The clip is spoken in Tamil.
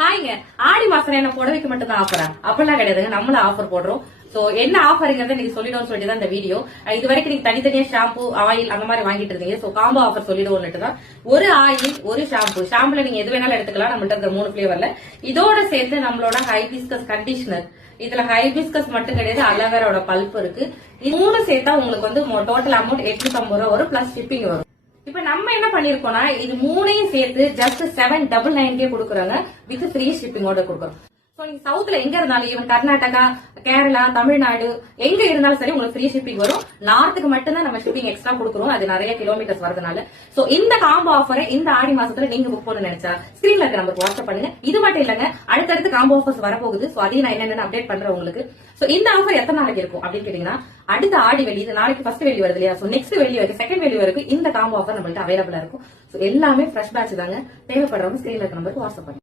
ஹாய்ங்க, ஆடி மாசம் என்ன புடவைக்கு மட்டும் தான் ஆஃபரா? அப்படிலாம் கிடையாதுங்க, நம்மளும் ஆஃபர் போடுறோம். சோ என்ன ஆஃபருங்கிறத நீங்க சொல்லிடுவோம் சொல்லிட்டு தான் இந்த வீடியோ. இது வரைக்கும் நீங்க தனித்தனியா ஷாம்பு, ஆயில் அந்த மாதிரி வாங்கிட்டு இருந்தீங்க. சோ காம்போ ஆஃபர் சொல்லிடுவோம்னுட்டு தான். ஒரு ஆயில், ஒரு ஷாம்புல நீங்க எது வேணாலும் எடுத்துக்கலாம். நம்மள்ட்ட இருக்கிற 3 பிளேவர்ல இதோட சேர்த்து நம்மளோட ஹைபிஸ்கஸ் கண்டிஷனர். இதுல ஹைபிஸ்கஸ் மட்டும் கிடையாது, அலோவேராவோட பல்ப் இருக்கு. இது 3 சேர்த்தா உங்களுக்கு வந்து டோட்டல் அமௌண்ட் 850 ரூபா வரும், பிளஸ் ஷிப்பிங் வரும். இப்ப நம்ம என்ன பண்ணிருக்கோம்னா, இது 3ஐயும் சேர்த்து ஜஸ்ட் 799 கொடுக்குறாங்க, வித் ஃப்ரீ ஷிப்பிங்கோட கொடுக்குறோம். சோ நீங்க சவுத்ல எங்க இருந்தாலும், ஈவன் கர்நாடகா, கேரளா, தமிழ்நாடு எங்க இருந்தாலும் சரி உங்களுக்கு ஃப்ரீ ஷிப்பிங் வரும். நார்த்துக்கு மட்டும்தான் நம்ம ஷிப்பிங் எக்ஸ்ட்ரா கொடுக்குறோம், அது நிறைய கிலோமீட்டர்ஸ் வரதுனால. சோ இந்த காம்போ ஆஃபரை இந்த ஆடி மாசத்துல நீங்க புக் பண்ண நினைச்சா ஸ்கிரீன்ல இருக்க நம்பருக்கு வாட்ஸ்அப் பண்ணுங்க. இது மட்டும் இல்லங்க, அடுத்தடுத்து காம்போ ஆஃபர்ஸ் வரப்போகுது. சோ அதையும் நான் என்னென்னு அப்டேட் பண்றேன் உங்களுக்கு. சோ இந்த ஆஃபர் எத்தனை நாளைக்கு இருக்கும் அப்படின்னு கேட்டீங்கன்னா, அடுத்த ஆடி வெள்ளி, இது நாளைக்கு ஃபர்ஸ்ட் வெள்ளி வருது இல்லையா? சோ நெக்ஸ்ட் வெள்ளி வரைக்கும், செகண்ட் வெள்ளி வரைக்கும் இந்த காம்போ ஆஃபர் நம்மள்ட்ட அவைலபிளா இருக்கும். சோ எல்லாமே ஃப்ரெஷ் பேட்ச் தாங்க. தேவைப்படுறவங்க ஸ்கிரீன்ல இருக்க நம்பருக்கு வாட்ஸ்அப் பண்ணுங்க.